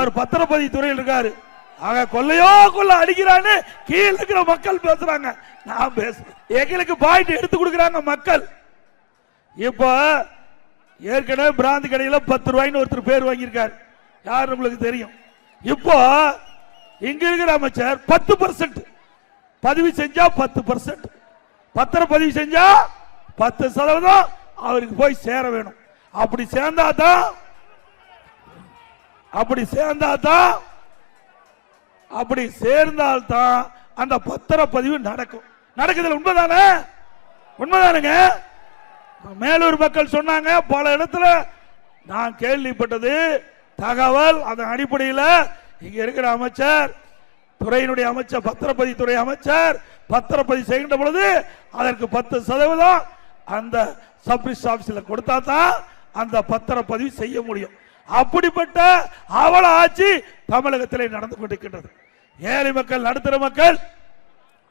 அவர் பத்திரப்பதிவு துறையில் இருக்காரு. ஆக கொள்ளையோ கொள்ள அடிக்கிறான்னு கீழே இருக்கிற மக்கள் பேசுறாங்க. நான் பேசுறேன், எங்களுக்கு பாயிண்ட் எடுத்து கொடுக்குறாங்க மக்கள். இப்ப ஏற்கனவே பிராந்தி கடையில 10 ரூபாய்னு ஒருத்தர் பேர் வாங்கியிருக்காரு, யார் உங்களுக்கு தெரியும். இப்போ இங்க இருக்கிற அமைச்சர் 10% பதிவு செஞ்சா 10%, பத்திரப்பதிவு செஞ்சா 10% அவருக்கு போய் சேர வேணும். அப்படி சேர்ந்தால்தான் அந்த பத்திரப்பதிவு நடக்கும். நடக்குதுல உண்மைதானே? உண்மைதானுங்க. மேலூர் மக்கள் சொன்னாங்க, பல இடத்துல நான் கேள்விப்பட்டது தகவல். அதன் அடிப்படையில் இங்க இருக்கிற அமைச்சர், துறையினுடைய அமைச்சர், பத்திரப்பதிவு துறை அமைச்சர் பத்திரப்பதிவு செய்கின்ற பொழுது அதற்கு 10% அந்த சப்ரிஸ் ஆபீஸ்ல கொடுத்தா தான் அந்த பத்திரப்பதிவு செய்ய முடியும். அப்படிப்பட்ட அவல ஆட்சி தமிழகத்தில் நடந்து கொண்டிருக்கின்றது. ஏழை மக்கள், நடுத்தர மக்கள்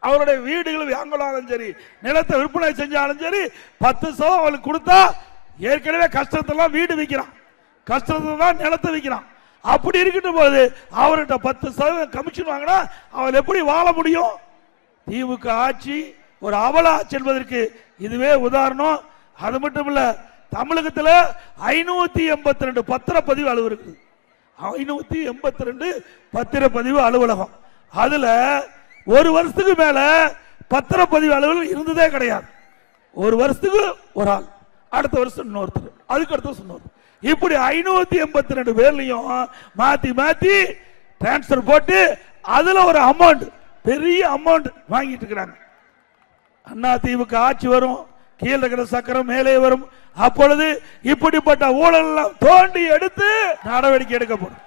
அவருடைய வீடுகள் வாங்கலாலும் சரி, நிலத்தை விற்பனை செஞ்சாலும் சரி, 10% அவளுக்கு கொடுத்தா ஏற்கனவே கஷ்டத்தெல்லாம் வீடு விற்கிறான், கஷ்டத்தை தான் நிலத்தை விற்கிறான். அப்படி இருக்கின்ற போது அவர்கிட்ட 10% கமிஷன் வாங்கினா அவள் எப்படி வாழ முடியும்? திமுக ஆட்சி ஒரு அவல ஆட்சி என்பதற்கு இதுவே உதாரணம். அது மட்டும் இல்ல, தமிழகத்தில் 582 பத்திரப்பதிவு அலுவலகம் இருக்குது. 582 பத்திரப்பதிவு அலுவலகம். அதுல ஒரு வருஷத்துக்கு மேல பத்திரப்பதிவு அலுவலகம் இருந்ததே கிடையாது. ஒரு வருஷத்துக்கு ஒரு ஆள், அடுத்த வருஷம் இன்னொருத்தர், அதுக்கு அடுத்த வருஷம் இன்னொருத்தர், இப்படி 582 பேர்லையும் மாத்தி மாத்தி டிரான்ஸ்பர் போட்டு அதுல ஒரு அமௌண்ட், பெரிய அமௌண்ட் வாங்கிட்டு இருக்கிறாங்க. அண்ணா திமுக ஆட்சி வரும், கீழே இருக்கிற சக்கரம் மேலே வரும். அப்பொழுது இப்படிப்பட்ட ஊழல் எல்லாம் தோண்டி எடுத்து நடவடிக்கை எடுக்கப்படும்.